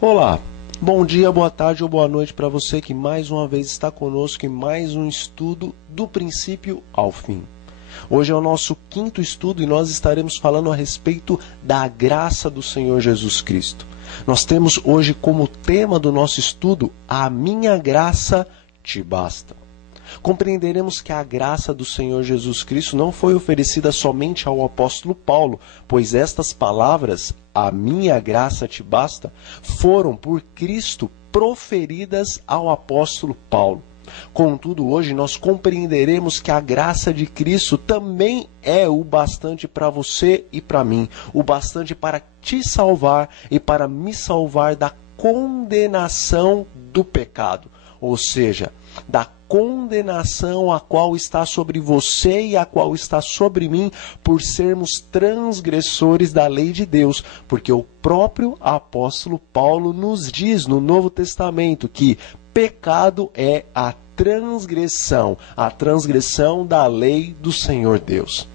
Olá, bom dia, boa tarde ou boa noite para você que mais uma vez está conosco em mais um estudo do princípio ao fim. Hoje é o nosso quinto estudo e nós estaremos falando a respeito da graça do Senhor Jesus Cristo. Nós temos hoje como tema do nosso estudo, a minha graça te basta. Compreenderemos que a graça do Senhor Jesus Cristo não foi oferecida somente ao apóstolo Paulo, pois estas palavras, a minha graça te basta, foram por Cristo proferidas ao apóstolo Paulo. Contudo, hoje nós compreenderemos que a graça de Cristo também é o bastante para você e para mim, o bastante para te salvar e para me salvar da condenação do pecado, ou seja, da condenação a qual está sobre você e a qual está sobre mim por sermos transgressores da lei de Deus, porque o próprio apóstolo Paulo nos diz no Novo Testamento que pecado é a transgressão da lei do Senhor Deus.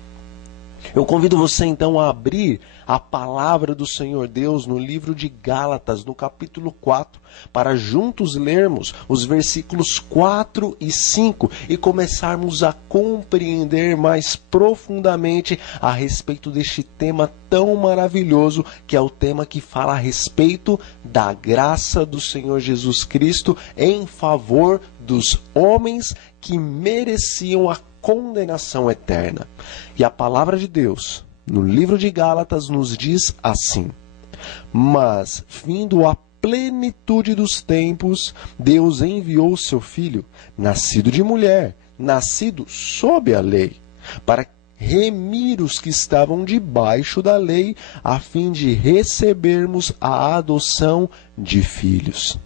Eu convido você então a abrir a palavra do Senhor Deus no livro de Gálatas, no capítulo 4, para juntos lermos os versículos 4 e 5 e começarmos a compreender mais profundamente a respeito deste tema tão maravilhoso, que é o tema que fala a respeito da graça do Senhor Jesus Cristo em favor dos homens que mereciam a condenação eterna. E a palavra de Deus, no livro de Gálatas, nos diz assim: mas, vindo a plenitude dos tempos, Deus enviou o seu Filho, nascido de mulher, nascido sob a lei, para remir os que estavam debaixo da lei, a fim de recebermos a adoção de filhos.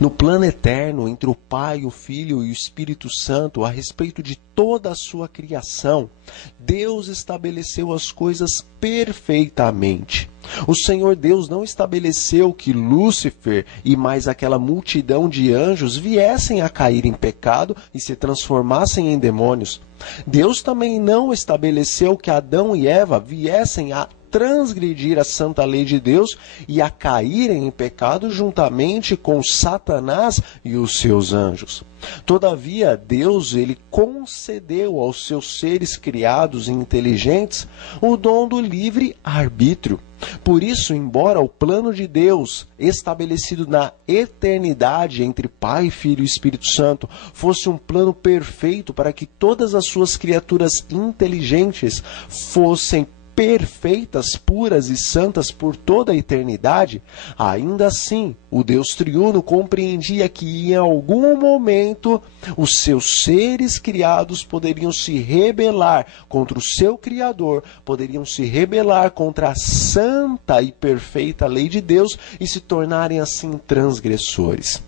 No plano eterno, entre o Pai, o Filho e o Espírito Santo, a respeito de toda a sua criação, Deus estabeleceu as coisas perfeitamente. O Senhor Deus não estabeleceu que Lúcifer e mais aquela multidão de anjos viessem a cair em pecado e se transformassem em demônios. Deus também não estabeleceu que Adão e Eva viessem a transgredir a santa lei de Deus e a caírem em pecado juntamente com Satanás e os seus anjos. Todavia, Deus ele concedeu aos seus seres criados e inteligentes o dom do livre arbítrio. Por isso, embora o plano de Deus, estabelecido na eternidade entre Pai, Filho e Espírito Santo, fosse um plano perfeito para que todas as suas criaturas inteligentes fossem perfeitas, puras e santas por toda a eternidade, ainda assim, o Deus triuno compreendia que em algum momento os seus seres criados poderiam se rebelar contra o seu Criador, poderiam se rebelar contra a santa e perfeita lei de Deus e se tornarem assim transgressores.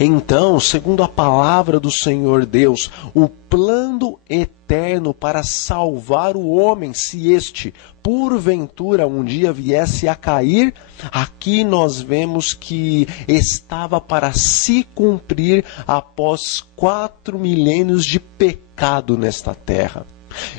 Então, segundo a palavra do Senhor Deus, o plano eterno para salvar o homem, se este, porventura, um dia viesse a cair, aqui nós vemos que estava para se cumprir após 4 milênios de pecado nesta terra.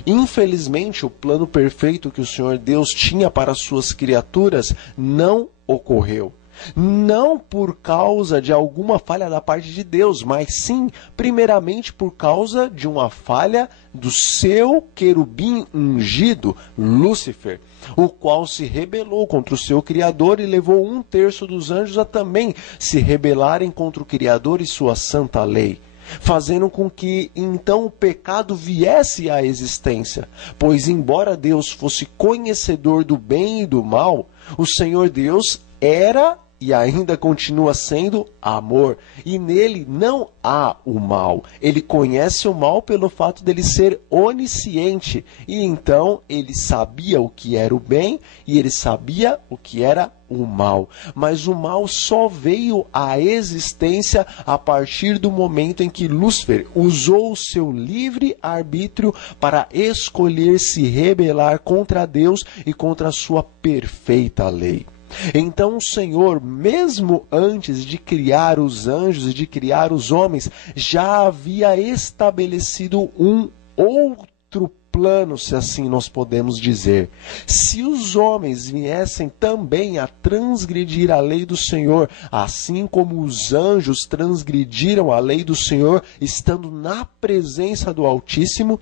Infelizmente, o plano perfeito que o Senhor Deus tinha para suas criaturas não ocorreu. Não por causa de alguma falha da parte de Deus, mas sim, primeiramente por causa de uma falha do seu querubim ungido, Lúcifer, o qual se rebelou contra o seu Criador e levou 1/3 dos anjos a também se rebelarem contra o Criador e sua santa lei, fazendo com que então o pecado viesse à existência, pois embora Deus fosse conhecedor do bem e do mal, o Senhor Deus era e ainda continua sendo amor, e nele não há o mal. Ele conhece o mal pelo fato dele ser onisciente, e então ele sabia o que era o bem e ele sabia o que era o mal. Mas o mal só veio à existência a partir do momento em que Lúcifer usou o seu livre arbítrio para escolher se rebelar contra Deus e contra a sua perfeita lei. Então o Senhor, mesmo antes de criar os anjos e de criar os homens, já havia estabelecido um outro plano, se assim nós podemos dizer. Se os homens viessem também a transgredir a lei do Senhor, assim como os anjos transgrediram a lei do Senhor, estando na presença do Altíssimo,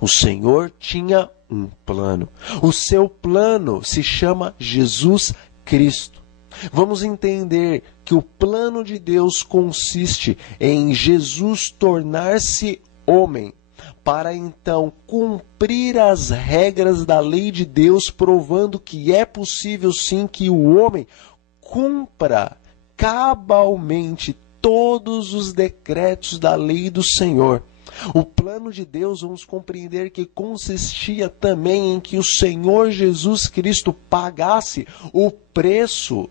o Senhor tinha um plano. O seu plano se chama Jesus Cristo. Vamos entender que o plano de Deus consiste em Jesus tornar-se homem, para então cumprir as regras da lei de Deus, provando que é possível sim que o homem cumpra cabalmente todos os decretos da lei do Senhor. O plano de Deus, vamos compreender que consistia também em que o Senhor Jesus Cristo pagasse o preço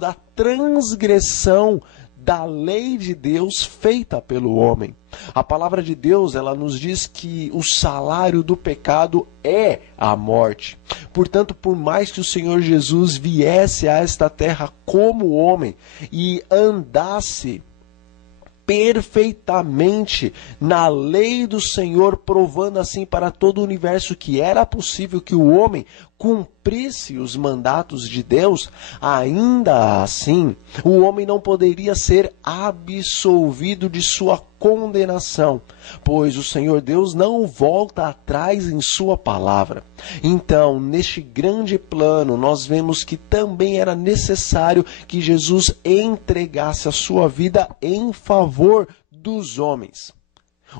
da transgressão da lei de Deus feita pelo homem. A palavra de Deus, ela nos diz que o salário do pecado é a morte. Portanto, por mais que o Senhor Jesus viesse a esta terra como homem e andasse perfeitamente na lei do Senhor, provando assim para todo o universo que era possível que o homem cumprisse os mandatos de Deus, ainda assim, o homem não poderia ser absolvido de sua condenação, pois o Senhor Deus não volta atrás em sua palavra. Então, neste grande plano, nós vemos que também era necessário que Jesus entregasse a sua vida em favor dos homens.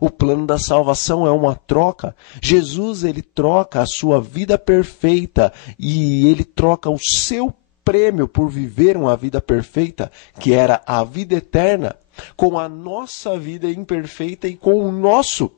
O plano da salvação é uma troca. Jesus, ele troca a sua vida perfeita e ele troca o seu prêmio por viver uma vida perfeita, que era a vida eterna, com a nossa vida imperfeita e com o nosso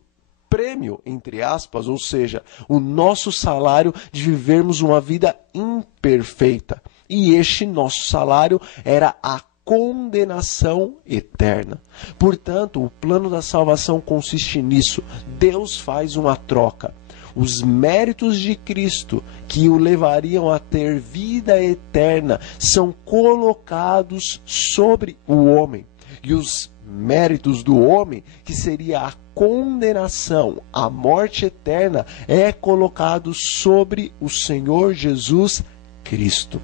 prêmio, entre aspas, ou seja, o nosso salário de vivermos uma vida imperfeita. E este nosso salário era a condenação eterna. Portanto, o plano da salvação consiste nisso. Deus faz uma troca. Os méritos de Cristo, que o levariam a ter vida eterna, são colocados sobre o homem. E os méritos do homem, que seria a condenação, a morte eterna, é colocado sobre o Senhor Jesus Cristo.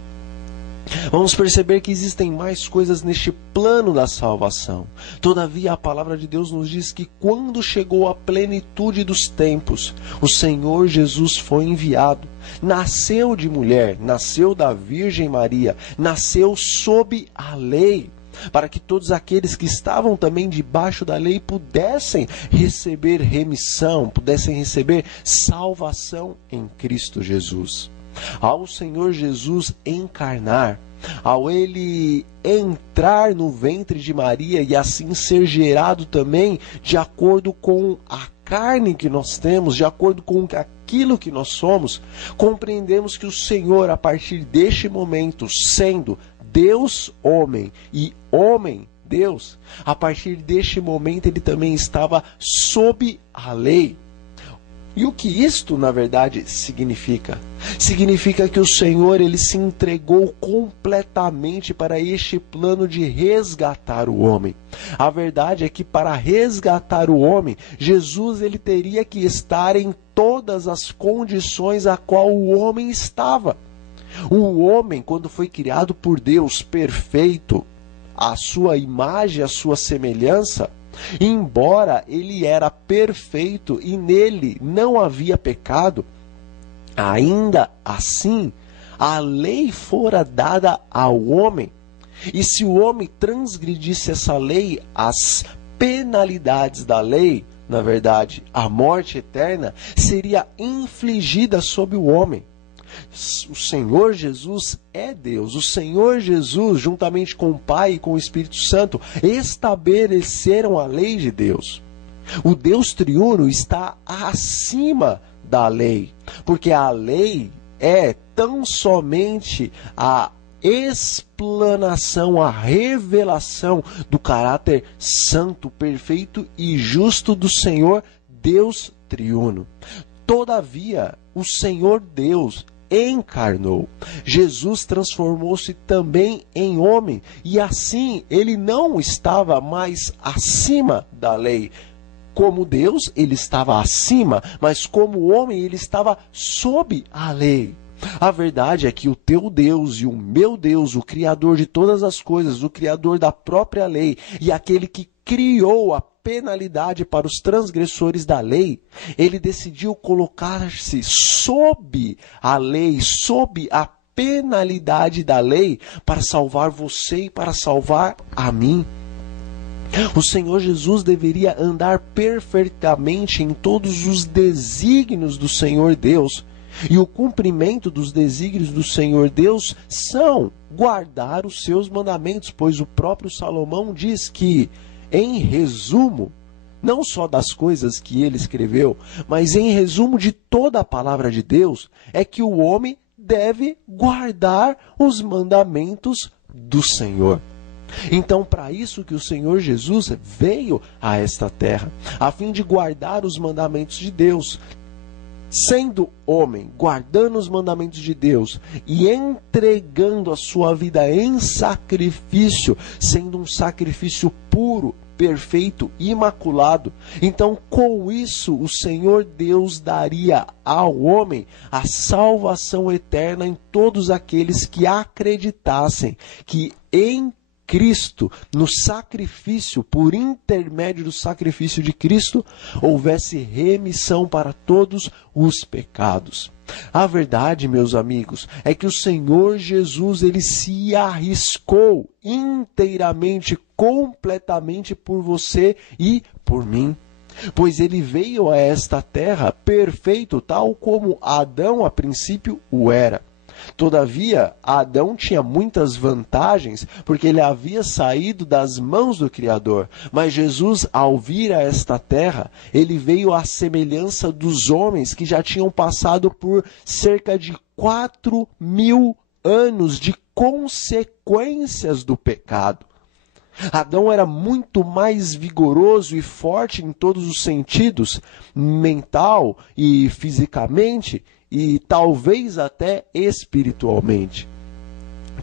Vamos perceber que existem mais coisas neste plano da salvação. Todavia, a palavra de Deus nos diz que quando chegou a plenitude dos tempos, o Senhor Jesus foi enviado. Nasceu de mulher, nasceu da Virgem Maria, nasceu sob a lei, para que todos aqueles que estavam também debaixo da lei pudessem receber remissão, pudessem receber salvação em Cristo Jesus. Ao Senhor Jesus encarnar, ao ele entrar no ventre de Maria e assim ser gerado também de acordo com a carne que nós temos, de acordo com aquilo que nós somos, compreendemos que o Senhor, a partir deste momento, sendo Deus homem e homem Deus, a partir deste momento ele também estava sob a lei. E o que isto, na verdade, significa? Significa que o Senhor, ele se entregou completamente para este plano de resgatar o homem. A verdade é que para resgatar o homem, Jesus, ele teria que estar em todas as condições a qual o homem estava. O homem, quando foi criado por Deus perfeito, a sua imagem, a sua semelhança, embora ele era perfeito e nele não havia pecado, ainda assim a lei fora dada ao homem. E se o homem transgredisse essa lei, as penalidades da lei, na verdade, a morte eterna, seria infligida sobre o homem. O Senhor Jesus é Deus. O Senhor Jesus, juntamente com o Pai e com o Espírito Santo, estabeleceram a lei de Deus. O Deus triuno está acima da lei, porque a lei é tão somente a explanação, a revelação do caráter santo, perfeito e justo do Senhor Deus triuno. Todavia, o Senhor Deus encarnou. Jesus transformou-se também em homem e assim ele não estava mais acima da lei, Como Deus, ele estava acima, mas como homem, ele estava sob a lei. A verdade é que o teu Deus e o meu Deus, o Criador de todas as coisas, o Criador da própria lei e aquele que criou a penalidade para os transgressores da lei, ele decidiu colocar-se sob a lei, sob a penalidade da lei, para salvar você e para salvar a mim. O Senhor Jesus deveria andar perfeitamente em todos os desígnios do Senhor Deus. E o cumprimento dos desígnios do Senhor Deus são guardar os seus mandamentos, pois o próprio Salomão diz que, em resumo, não só das coisas que ele escreveu, mas em resumo de toda a palavra de Deus, é que o homem deve guardar os mandamentos do Senhor. Então, para isso que o Senhor Jesus veio a esta terra, a fim de guardar os mandamentos de Deus. Sendo homem, guardando os mandamentos de Deus e entregando a sua vida em sacrifício, sendo um sacrifício puro, perfeito, imaculado. Então, com isso, o Senhor Deus daria ao homem a salvação eterna em todos aqueles que acreditassem que em Cristo, no sacrifício, por intermédio do sacrifício de Cristo, houvesse remissão para todos os pecados. A verdade, meus amigos, é que o Senhor Jesus, ele se arriscou inteiramente, completamente por você e por mim. Pois ele veio a esta terra perfeito, tal como Adão a princípio o era. Todavia, Adão tinha muitas vantagens, porque ele havia saído das mãos do Criador. Mas Jesus, ao vir a esta terra, ele veio à semelhança dos homens que já tinham passado por cerca de 4.000 anos de consequências do pecado. Adão era muito mais vigoroso e forte em todos os sentidos, mental e fisicamente, e talvez até espiritualmente.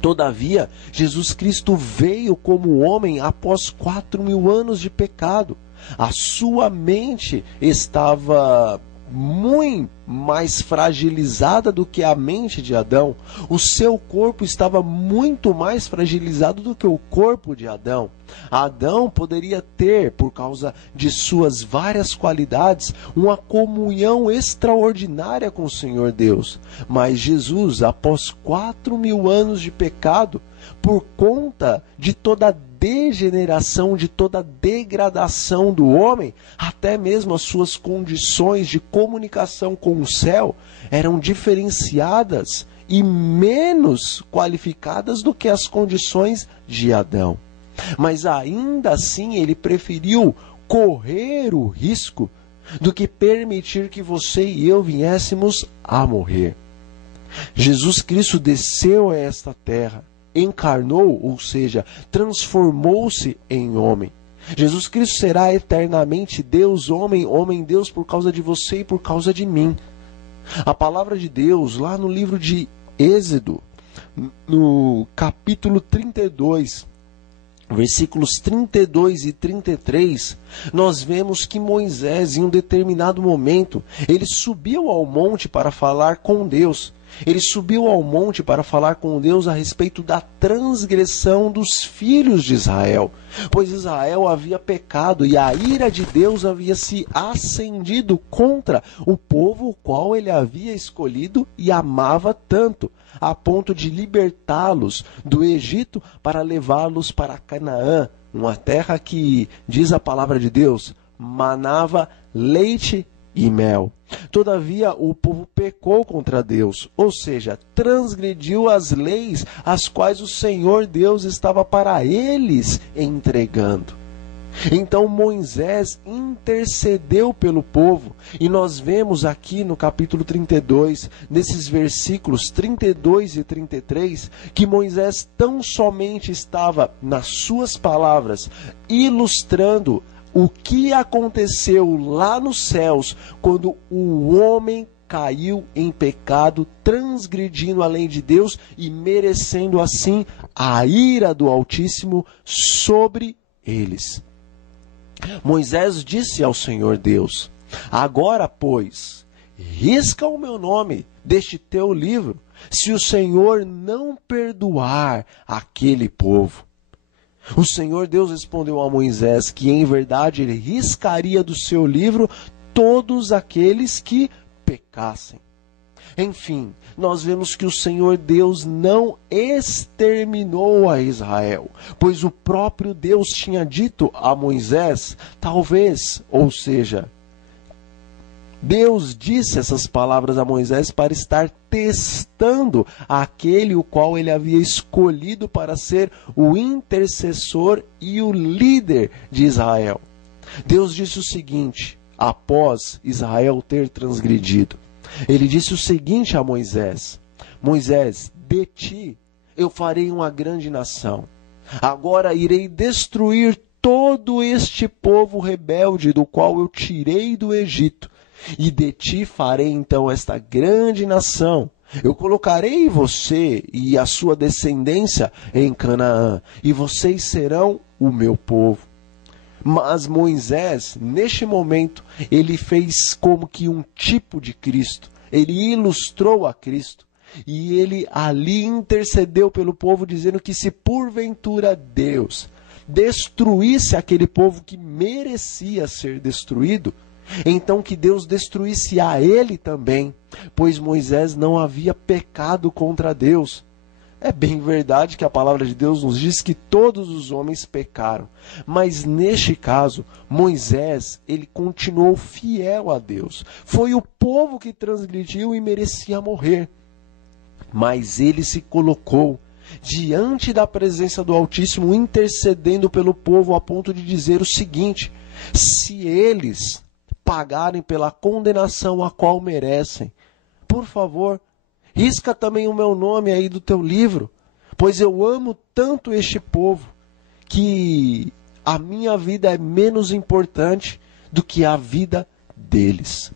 Todavia, Jesus Cristo veio como homem após 4.000 anos de pecado. A sua mente estava muito mais fragilizada do que a mente de Adão. O seu corpo estava muito mais fragilizado do que o corpo de Adão. Adão poderia ter, por causa de suas várias qualidades, uma comunhão extraordinária com o Senhor Deus. Mas Jesus, após 4.000 anos de pecado, por conta de toda a degeneração, de toda a degradação do homem, até mesmo as suas condições de comunicação com o céu eram diferenciadas e menos qualificadas do que as condições de Adão. Mas ainda assim ele preferiu correr o risco do que permitir que você e eu viéssemos a morrer. Jesus Cristo desceu a esta terra, encarnou, ou seja, transformou-se em homem. Jesus Cristo será eternamente Deus, homem, homem, Deus, por causa de você e por causa de mim. A palavra de Deus, lá no livro de Êxodo, no capítulo 32, versículos 32 e 33, nós vemos que Moisés, em um determinado momento, ele subiu ao monte para falar com Deus. Ele subiu ao monte para falar com Deus a respeito da transgressão dos filhos de Israel, pois Israel havia pecado e a ira de Deus havia se acendido contra o povo o qual ele havia escolhido e amava tanto, a ponto de libertá-los do Egito para levá-los para Canaã, uma terra que, diz a palavra de Deus, manava leite e mel. Todavia, o povo pecou contra Deus, ou seja, transgrediu as leis as quais o Senhor Deus estava para eles entregando. Então Moisés intercedeu pelo povo, e nós vemos aqui no capítulo 32, nesses versículos 32 e 33, que Moisés tão somente estava, nas suas palavras, ilustrando o que aconteceu lá nos céus quando o homem caiu em pecado, transgredindo a lei de Deus e merecendo assim a ira do Altíssimo sobre eles. Moisés disse ao Senhor Deus: agora, pois, risca o meu nome deste teu livro, se o Senhor não perdoar aquele povo. O Senhor Deus respondeu a Moisés que, em verdade, ele riscaria do seu livro todos aqueles que pecassem. Enfim, nós vemos que o Senhor Deus não exterminou a Israel, pois o próprio Deus tinha dito a Moisés, talvez, ou seja, Deus disse essas palavras a Moisés para estar testando aquele o qual ele havia escolhido para ser o intercessor e o líder de Israel. Deus disse o seguinte, após Israel ter transgredido. Ele disse o seguinte a Moisés: Moisés, de ti eu farei uma grande nação. Agora irei destruir todo este povo rebelde do qual eu tirei do Egito. E de ti farei então esta grande nação. Eu colocarei você e a sua descendência em Canaã, e vocês serão o meu povo. Mas Moisés, neste momento, ele fez como que um tipo de Cristo. Ele ilustrou a Cristo. E ele ali intercedeu pelo povo, dizendo que se porventura Deus destruísse aquele povo que merecia ser destruído, então que Deus destruísse a ele também, pois Moisés não havia pecado contra Deus. É bem verdade que a palavra de Deus nos diz que todos os homens pecaram, mas neste caso, Moisés, ele continuou fiel a Deus. Foi o povo que transgrediu e merecia morrer, mas ele se colocou diante da presença do Altíssimo, intercedendo pelo povo a ponto de dizer o seguinte: se eles pagarem pela condenação a qual merecem, por favor, risca também o meu nome aí do teu livro, pois eu amo tanto este povo que a minha vida é menos importante do que a vida deles.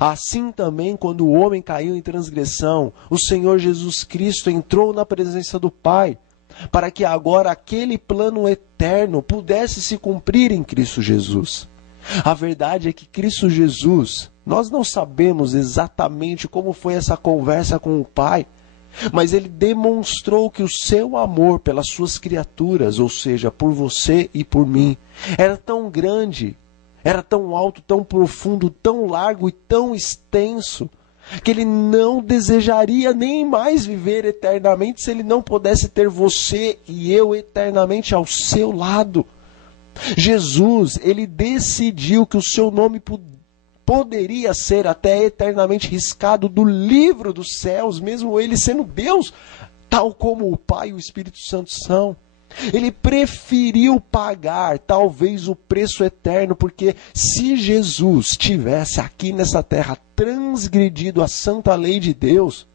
Assim também, quando o homem caiu em transgressão, o Senhor Jesus Cristo entrou na presença do Pai, para que agora aquele plano eterno pudesse se cumprir em Cristo Jesus. A verdade é que Cristo Jesus, nós não sabemos exatamente como foi essa conversa com o Pai, mas ele demonstrou que o seu amor pelas suas criaturas, ou seja, por você e por mim, era tão grande, era tão alto, tão profundo, tão largo e tão extenso, que ele não desejaria nem mais viver eternamente se ele não pudesse ter você e eu eternamente ao seu lado. Jesus, ele decidiu que o seu nome poderia ser até eternamente riscado do livro dos céus, mesmo ele sendo Deus, tal como o Pai e o Espírito Santo são. Ele preferiu pagar talvez o preço eterno, porque se Jesus tivesse aqui nessa terra transgredido a santa lei de Deus,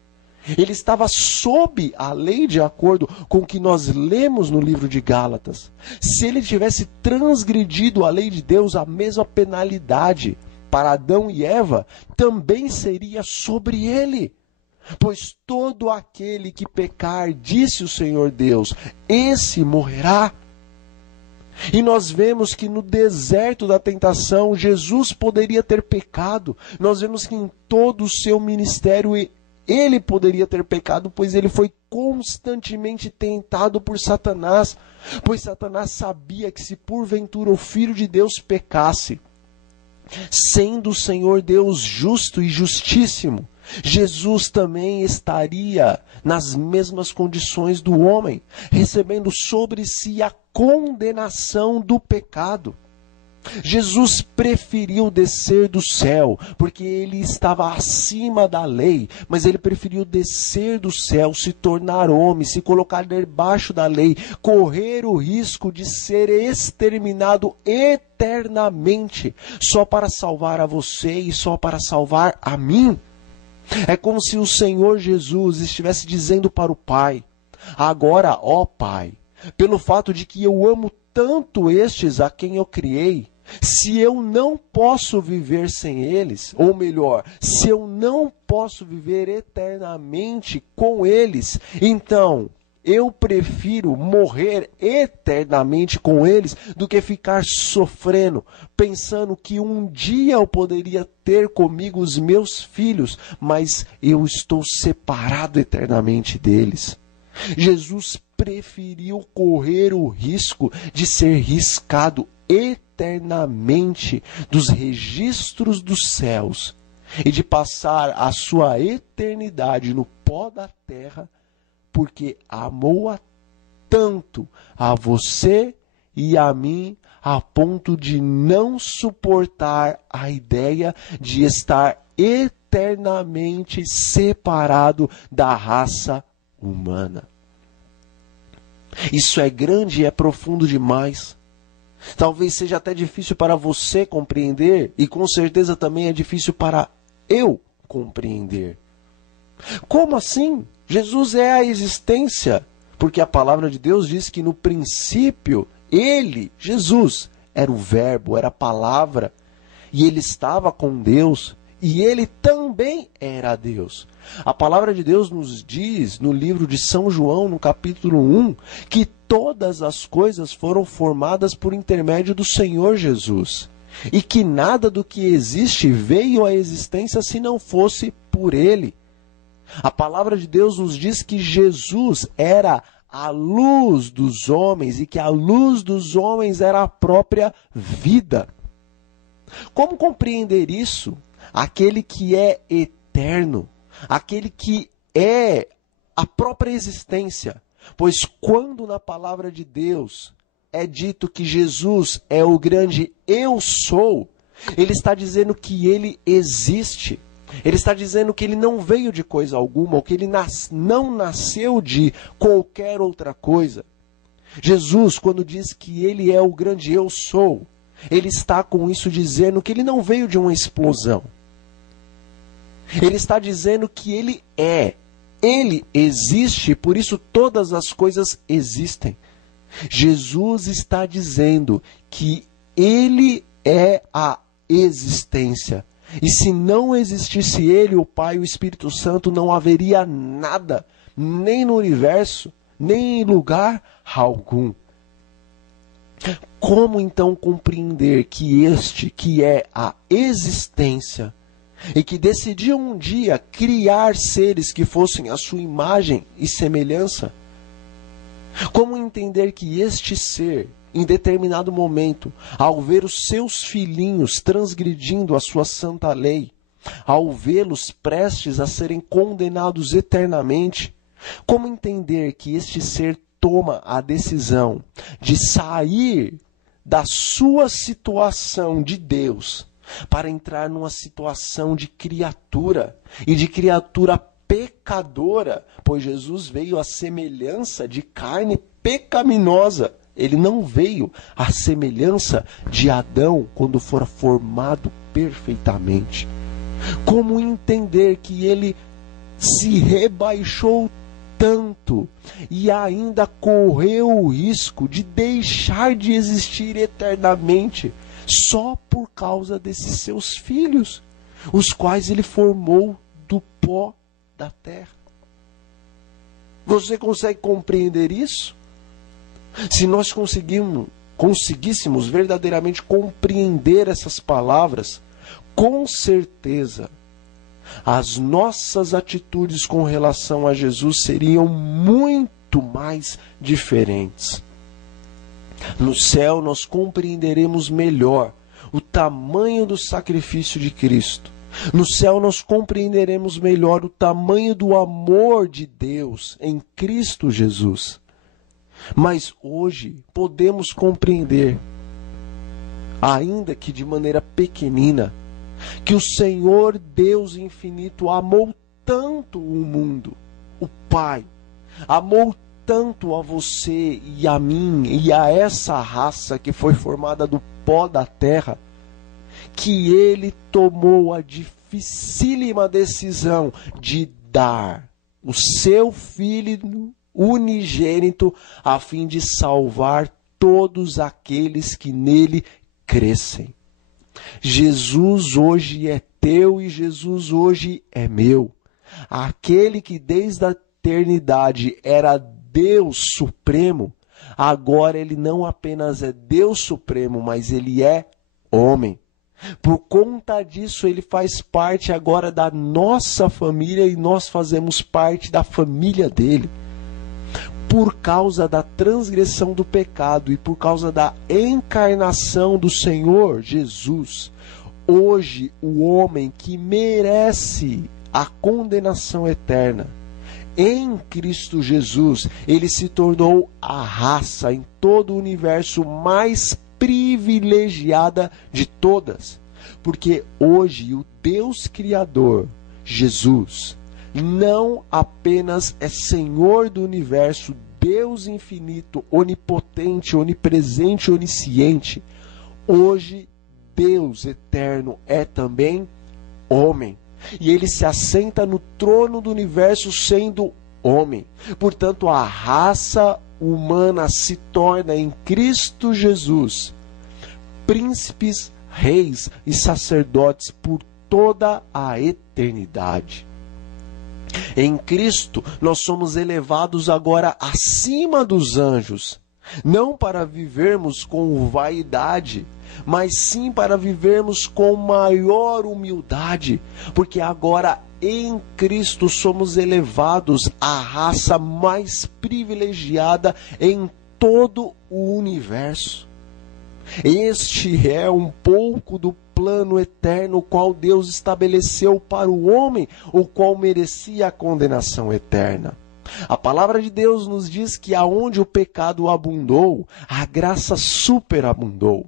ele estava sob a lei de acordo com o que nós lemos no livro de Gálatas. Se ele tivesse transgredido a lei de Deus, a mesma penalidade para Adão e Eva também seria sobre ele. Pois todo aquele que pecar, disse o Senhor Deus, esse morrerá. E nós vemos que no deserto da tentação, Jesus poderia ter pecado. Nós vemos que em todo o seu ministério ele poderia ter pecado, pois ele foi constantemente tentado por Satanás, pois Satanás sabia que se porventura o Filho de Deus pecasse, sendo o Senhor Deus justo e justíssimo, Jesus também estaria nas mesmas condições do homem, recebendo sobre si a condenação do pecado. Jesus preferiu descer do céu, porque ele estava acima da lei, mas ele preferiu descer do céu, se tornar homem, se colocar debaixo da lei, correr o risco de ser exterminado eternamente, só para salvar a você e só para salvar a mim. É como se o Senhor Jesus estivesse dizendo para o Pai: agora, ó Pai, pelo fato de que eu amo tanto estes a quem eu criei, se eu não posso viver sem eles, ou melhor, se eu não posso viver eternamente com eles, então Eu prefiro morrer eternamente com eles do que ficar sofrendo, pensando que um dia eu poderia ter comigo os meus filhos, mas eu estou separado eternamente deles. Jesus preferiu correr o risco de ser riscado eternamente dos registros dos céus e de passar a sua eternidade no pó da terra, porque amou tanto a você e a mim, a ponto de não suportar a ideia de estar eternamente separado da raça humana. Isso é grande e é profundo demais. Talvez seja até difícil para você compreender, e com certeza também é difícil para eu compreender. Como assim? Jesus é a existência, porque a palavra de Deus diz que no princípio, ele, Jesus, era o verbo, era a palavra, e ele estava com Deus, e ele também era Deus. A palavra de Deus nos diz, no livro de São João, no capítulo 1, que todas as coisas foram formadas por intermédio do Senhor Jesus, e que nada do que existe veio à existência se não fosse por ele. A palavra de Deus nos diz que Jesus era a luz dos homens e que a luz dos homens era a própria vida. Como compreender isso? Aquele que é eterno, aquele que é a própria existência. Pois quando na palavra de Deus é dito que Jesus é o grande eu sou, ele está dizendo que ele existe. Ele está dizendo que ele não veio de coisa alguma, ou que ele não nasceu de qualquer outra coisa. Jesus, quando diz que ele é o grande eu sou, ele está com isso dizendo que ele não veio de uma explosão. Ele está dizendo que ele existe, por isso todas as coisas existem. Jesus está dizendo que ele é a existência. E se não existisse ele, o Pai e o Espírito Santo, não haveria nada, nem no universo, nem em lugar algum. Como então compreender que este, que é a existência, e que decidiu um dia criar seres que fossem a sua imagem e semelhança? Como entender que este ser, em determinado momento, ao ver os seus filhinhos transgredindo a sua santa lei, ao vê-los prestes a serem condenados eternamente, como entender que este ser toma a decisão de sair da sua situação de Deus para entrar numa situação de criatura, e de criatura pecadora, pois Jesus veio à semelhança de carne pecaminosa. Ele não veio à semelhança de Adão quando fora formado perfeitamente. Como entender que ele se rebaixou tanto e ainda correu o risco de deixar de existir eternamente só por causa desses seus filhos, os quais ele formou do pó da terra? Você consegue compreender isso? Se nós conseguíssemos verdadeiramente compreender essas palavras, com certeza as nossas atitudes com relação a Jesus seriam muito mais diferentes. No céu nós compreenderemos melhor o tamanho do sacrifício de Cristo. No céu nós compreenderemos melhor o tamanho do amor de Deus em Cristo Jesus. Mas hoje podemos compreender, ainda que de maneira pequenina, que o Senhor Deus infinito amou tanto o mundo, o Pai, amou tanto a você e a mim e a essa raça que foi formada do pó da terra, que ele tomou a dificílima decisão de dar o seu Filho unigênito a fim de salvar todos aqueles que nele crescem. Jesus hoje é teu e Jesus hoje é meu. Aquele que desde a eternidade era Deus Supremo, agora ele não apenas é Deus Supremo, mas ele é homem. Por conta disso, ele faz parte agora da nossa família e nós fazemos parte da família dele. Por causa da transgressão do pecado e por causa da encarnação do Senhor Jesus, hoje o homem que merece a condenação eterna, em Cristo Jesus, ele se tornou a raça em todo o universo mais privilegiada de todas. Porque hoje o Deus Criador, Jesus, não apenas é Senhor do universo, Deus infinito, onipotente, onipresente, onisciente. Hoje, Deus eterno é também homem. E ele se assenta no trono do universo sendo homem. Portanto, a raça humana se torna em Cristo Jesus príncipes, reis e sacerdotes por toda a eternidade. Em Cristo, nós somos elevados agora acima dos anjos, não para vivermos com vaidade, mas sim para vivermos com maior humildade, porque agora em Cristo somos elevados à raça mais privilegiada em todo o universo. Este é um pouco do plano eterno qual Deus estabeleceu para o homem, o qual merecia a condenação eterna. A palavra de Deus nos diz que aonde o pecado abundou, a graça superabundou.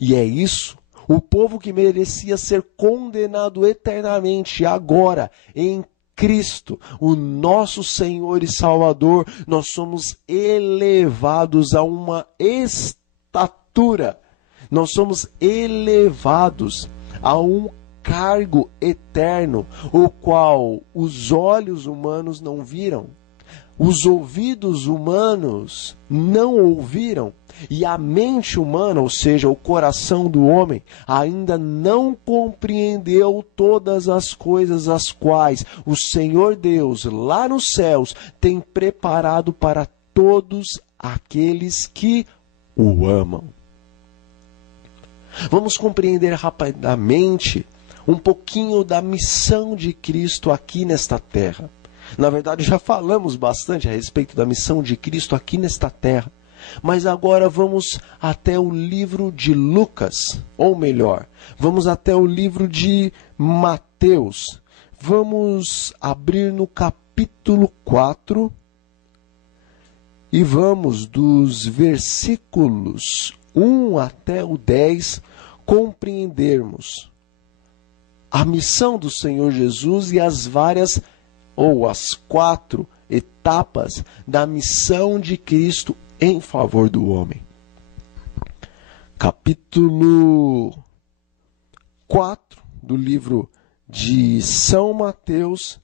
E é isso, o povo que merecia ser condenado eternamente agora em Cristo, o nosso Senhor e Salvador, nós somos elevados a uma estatura. Nós somos elevados a um cargo eterno, o qual os olhos humanos não viram, os ouvidos humanos não ouviram, e a mente humana, ou seja, o coração do homem, ainda não compreendeu todas as coisas as quais o Senhor Deus, lá nos céus, tem preparado para todos aqueles que o amam. Vamos compreender rapidamente um pouquinho da missão de Cristo aqui nesta terra. Na verdade, já falamos bastante a respeito da missão de Cristo aqui nesta terra. Mas agora vamos até o livro de Lucas, ou melhor, vamos até o livro de Mateus. Vamos abrir no capítulo 4 e vamos dos versículos 1 até o 10 compreendermos a missão do Senhor Jesus e as várias ou as 4 etapas da missão de Cristo em favor do homem. Capítulo 4 do livro de São Mateus,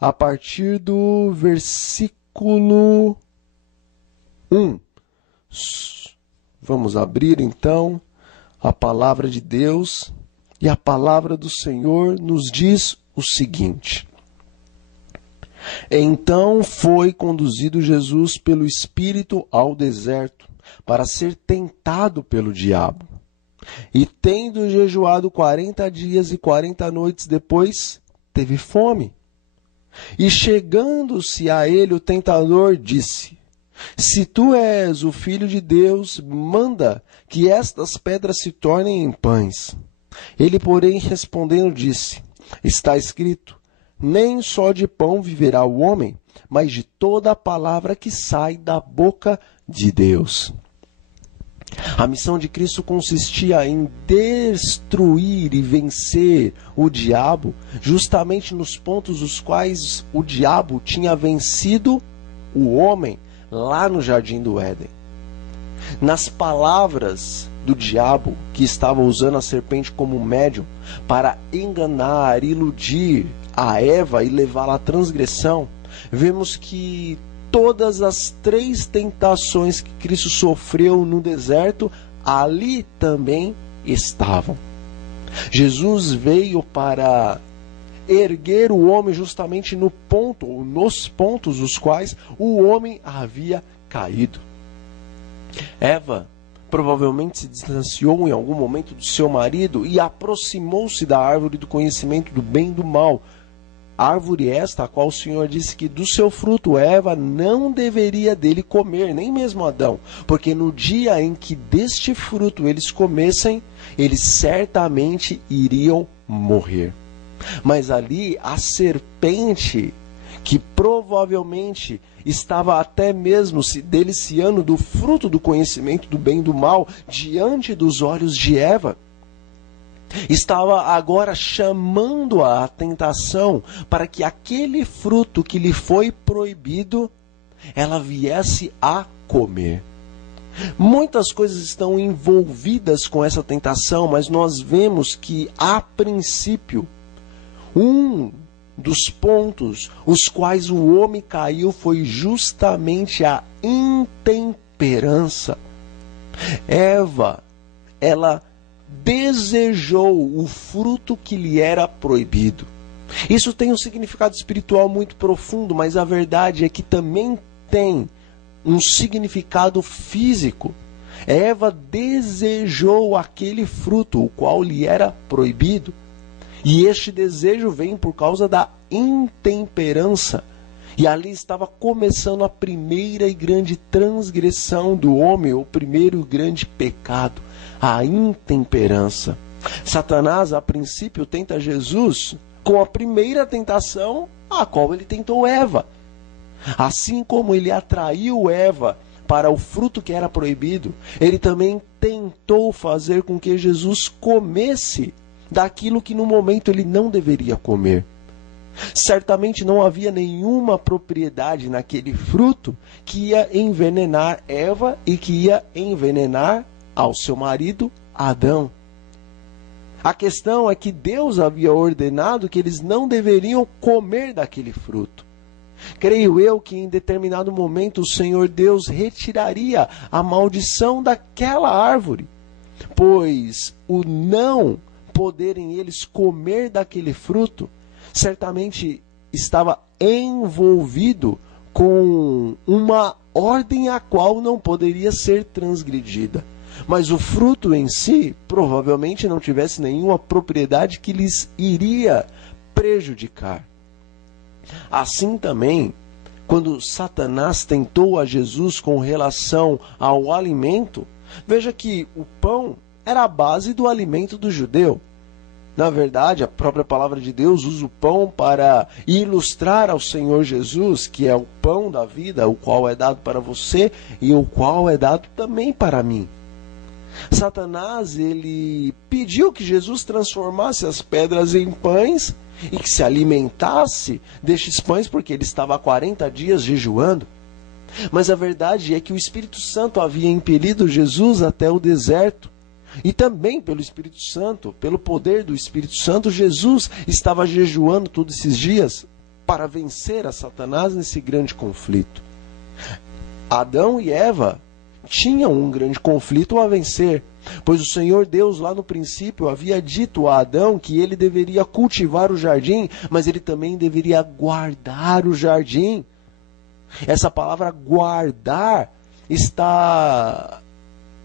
a partir do versículo 1. Vamos abrir então a palavra de Deus, e a palavra do Senhor nos diz o seguinte: Então foi conduzido Jesus pelo Espírito ao deserto, para ser tentado pelo diabo. E tendo jejuado 40 dias e 40 noites depois, teve fome. E chegando-se a ele o tentador, disse: Se tu és o Filho de Deus, manda que estas pedras se tornem em pães. Ele, porém, respondendo, disse: Está escrito, nem só de pão viverá o homem, mas de toda a palavra que sai da boca de Deus. A missão de Cristo consistia em destruir e vencer o diabo, justamente nos pontos os quais o diabo tinha vencido o homem, lá no Jardim do Éden. Nas palavras do diabo, que estava usando a serpente como médium para enganar, iludir a Eva e levá-la à transgressão, vemos que todas as 3 tentações que Cristo sofreu no deserto, ali também estavam. Jesus veio para erguer o homem justamente no ponto, ou nos pontos os quais o homem havia caído. Eva provavelmente se distanciou em algum momento do seu marido e aproximou-se da árvore do conhecimento do bem e do mal. Árvore esta, a qual o Senhor disse que do seu fruto Eva não deveria dele comer, nem mesmo Adão, porque no dia em que deste fruto eles comessem, eles certamente iriam morrer. Mas ali a serpente, que provavelmente estava até mesmo se deliciando do fruto do conhecimento do bem e do mal diante dos olhos de Eva, estava agora chamando a tentação para que aquele fruto que lhe foi proibido, ela viesse a comer. Muitas coisas estão envolvidas com essa tentação, mas nós vemos que, a princípio, um dos pontos os quais o homem caiu foi justamente a intemperança. Eva, ela desejou o fruto que lhe era proibido. Isso tem um significado espiritual muito profundo, mas a verdade é que também tem um significado físico. Eva desejou aquele fruto, o qual lhe era proibido. E este desejo vem por causa da intemperança. E ali estava começando a primeira e grande transgressão do homem, o primeiro grande pecado, a intemperança. Satanás, a princípio, tenta Jesus com a primeira tentação, a qual ele tentou Eva. Assim como ele atraiu Eva para o fruto que era proibido, ele também tentou fazer com que Jesus comesse daquilo que no momento ele não deveria comer. Certamente não havia nenhuma propriedade naquele fruto que ia envenenar Eva e que ia envenenar ao seu marido Adão. A questão é que Deus havia ordenado que eles não deveriam comer daquele fruto. Creio eu que em determinado momento o Senhor Deus retiraria a maldição daquela árvore, pois o não poderem eles comer daquele fruto certamente estava envolvido com uma ordem a qual não poderia ser transgredida. Mas o fruto em si provavelmente não tivesse nenhuma propriedade que lhes iria prejudicar. Assim também, quando Satanás tentou a Jesus com relação ao alimento, veja que o pão era a base do alimento do judeu. Na verdade, a própria palavra de Deus usa o pão para ilustrar ao Senhor Jesus, que é o pão da vida, o qual é dado para você e o qual é dado também para mim. Satanás, ele pediu que Jesus transformasse as pedras em pães e que se alimentasse destes pães, porque ele estava há 40 dias jejuando. Mas a verdade é que o Espírito Santo havia impelido Jesus até o deserto. E também pelo Espírito Santo, pelo poder do Espírito Santo, Jesus estava jejuando todos esses dias para vencer a Satanás nesse grande conflito. Adão e Eva tinham um grande conflito a vencer, pois o Senhor Deus lá no princípio havia dito a Adão que ele deveria cultivar o jardim, mas ele também deveria guardar o jardim. Essa palavra guardar está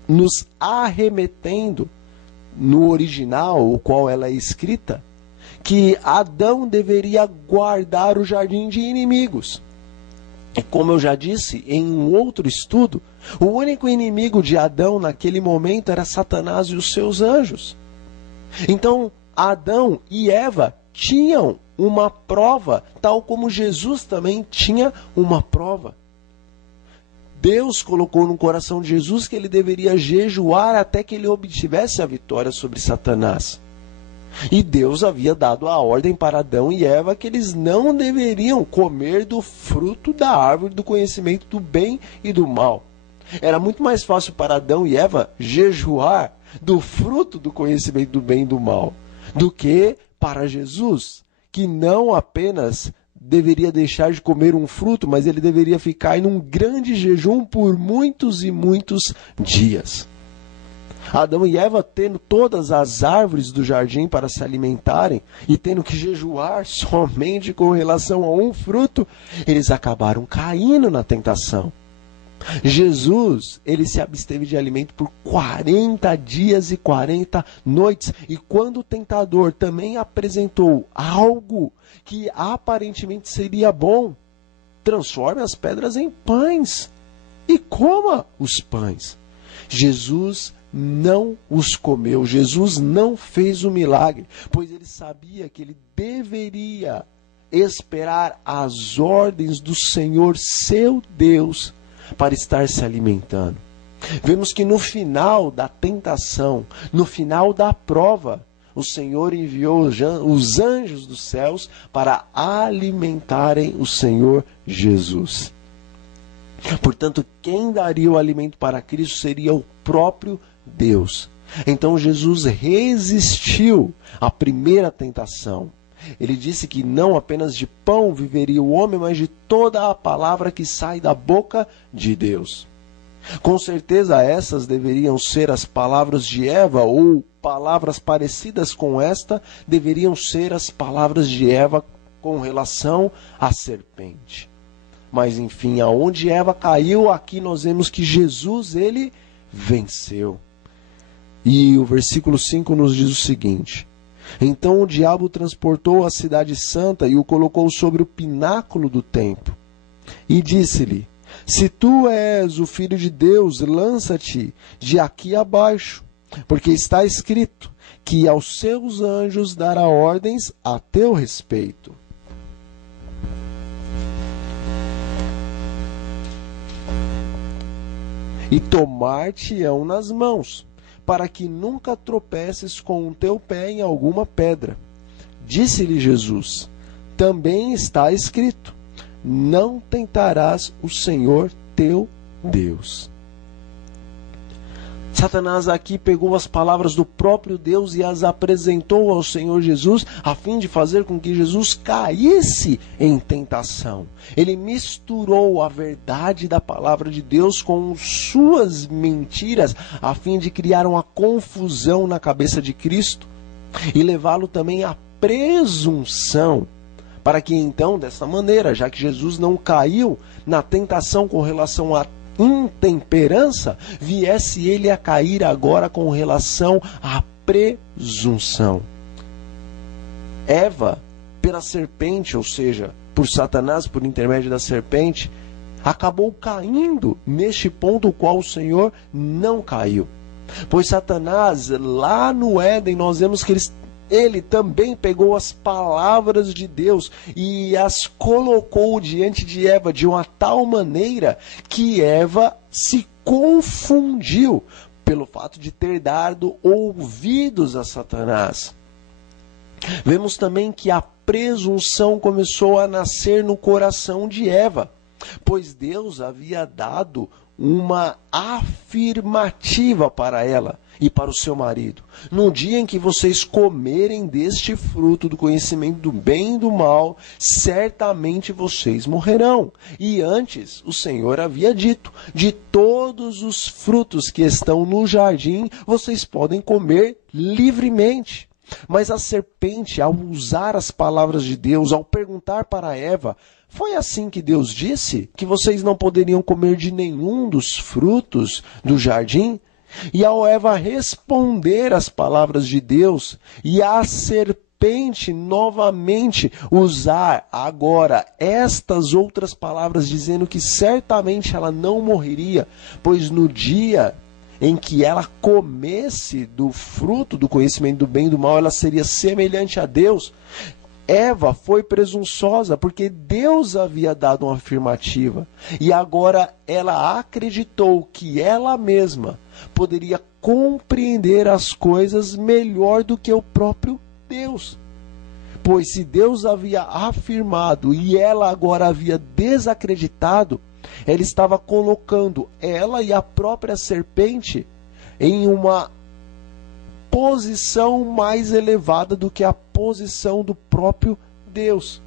nos arremetendo no original, o qual ela é escrita, que Adão deveria guardar o jardim de inimigos. E como eu já disse em um outro estudo, o único inimigo de Adão naquele momento era Satanás e os seus anjos. Então, Adão e Eva tinham uma prova, tal como Jesus também tinha uma prova. Deus colocou no coração de Jesus que ele deveria jejuar até que ele obtivesse a vitória sobre Satanás. E Deus havia dado a ordem para Adão e Eva que eles não deveriam comer do fruto da árvore do conhecimento do bem e do mal. Era muito mais fácil para Adão e Eva jejuar do fruto do conhecimento do bem e do mal do que para Jesus, que não apenas deveria deixar de comer um fruto, mas ele deveria ficar em um grande jejum por muitos e muitos dias. Adão e Eva tendo todas as árvores do jardim para se alimentarem e tendo que jejuar somente com relação a um fruto, eles acabaram caindo na tentação. Jesus, ele se absteve de alimento por 40 dias e 40 noites. E quando o tentador também apresentou algo que aparentemente seria bom, transforme as pedras em pães e coma os pães. Jesus não os comeu, Jesus não fez o milagre, pois ele sabia que ele deveria esperar as ordens do Senhor, seu Deus, para estar se alimentando. Vemos que no final da tentação, no final da prova, o Senhor enviou os anjos dos céus para alimentarem o Senhor Jesus. Portanto, quem daria o alimento para Cristo seria o próprio Deus. Então Jesus resistiu à primeira tentação. Ele disse que não apenas de pão viveria o homem, mas de toda a palavra que sai da boca de Deus. Com certeza essas deveriam ser as palavras de Eva, ou palavras parecidas com esta deveriam ser as palavras de Eva com relação à serpente. Mas enfim, aonde Eva caiu, aqui nós vemos que Jesus, ele venceu. E o versículo 5 nos diz o seguinte: então o diabo o transportou à cidade santa e o colocou sobre o pináculo do templo. E disse-lhe: se tu és o filho de Deus, lança-te de aqui abaixo, porque está escrito que aos seus anjos dará ordens a teu respeito. E tomar-te-ão nas mãos, para que nunca tropeces com o teu pé em alguma pedra. Disse-lhe Jesus: também está escrito: não tentarás o Senhor teu Deus. Satanás aqui pegou as palavras do próprio Deus e as apresentou ao Senhor Jesus, a fim de fazer com que Jesus caísse em tentação. Ele misturou a verdade da palavra de Deus com suas mentiras, a fim de criar uma confusão na cabeça de Cristo e levá-lo também à presunção, para que então, dessa maneira, já que Jesus não caiu na tentação com relação à intemperança, viesse ele a cair agora com relação à presunção. Eva, pela serpente, ou seja, por Satanás, por intermédio da serpente, acabou caindo neste ponto o qual o Senhor não caiu. Pois Satanás, lá no Éden, nós vemos que ele também pegou as palavras de Deus e as colocou diante de Eva de uma tal maneira que Eva se confundiu pelo fato de ter dado ouvidos a Satanás. Vemos também que a presunção começou a nascer no coração de Eva, pois Deus havia dado uma afirmativa para ela e para o seu marido: no dia em que vocês comerem deste fruto do conhecimento do bem e do mal, certamente vocês morrerão. E antes o Senhor havia dito: de todos os frutos que estão no jardim, vocês podem comer livremente. Mas a serpente, ao usar as palavras de Deus, ao perguntar para Eva: foi assim que Deus disse que vocês não poderiam comer de nenhum dos frutos do jardim? E ao Eva responder às palavras de Deus, e a serpente novamente usar agora estas outras palavras, dizendo que certamente ela não morreria, pois no dia em que ela comesse do fruto do conhecimento do bem e do mal, ela seria semelhante a Deus. Eva foi presunçosa porque Deus havia dado uma afirmativa e agora ela acreditou que ela mesma poderia compreender as coisas melhor do que o próprio Deus. Pois se Deus havia afirmado e ela agora havia desacreditado, ela estava colocando ela e a própria serpente em uma posição mais elevada do que a posição do próprio Deus.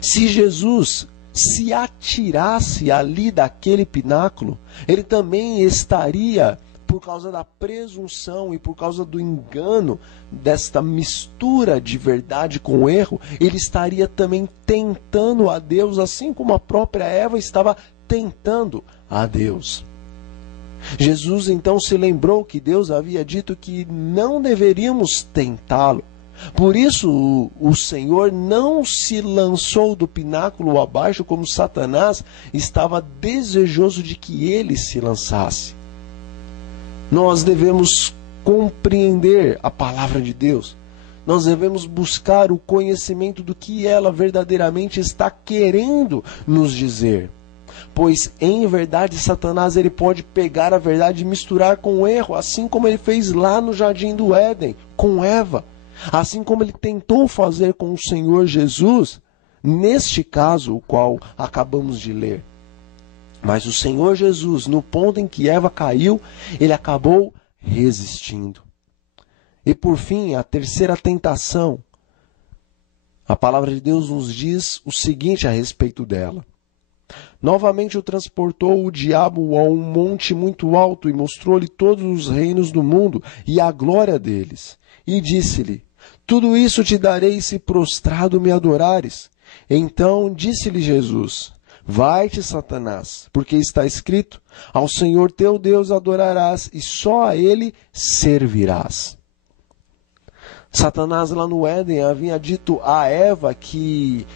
Se Jesus se atirasse ali daquele pináculo, ele também estaria por causa da presunção e por causa do engano, desta mistura de verdade com erro, ele estaria também tentando a Deus, assim como a própria Eva estava tentando a Deus. Jesus então se lembrou que Deus havia dito que não deveríamos tentá-lo. Por isso o Senhor não se lançou do pináculo abaixo como Satanás estava desejoso de que ele se lançasse. Nós devemos compreender a palavra de Deus. Nós devemos buscar o conhecimento do que ela verdadeiramente está querendo nos dizer. Pois, em verdade, Satanás ele pode pegar a verdade e misturar com o erro, assim como ele fez lá no Jardim do Éden, com Eva. Assim como ele tentou fazer com o Senhor Jesus, neste caso, o qual acabamos de ler. Mas o Senhor Jesus, no ponto em que Eva caiu, ele acabou resistindo. E por fim, a terceira tentação. A palavra de Deus nos diz o seguinte a respeito dela. Novamente o transportou o diabo a um monte muito alto e mostrou-lhe todos os reinos do mundo e a glória deles. E disse-lhe, tudo isso te darei se prostrado me adorares. Então disse-lhe Jesus, vai-te, Satanás, porque está escrito, ao Senhor teu Deus adorarás e só a ele servirás. Satanás lá no Éden havia dito a Eva que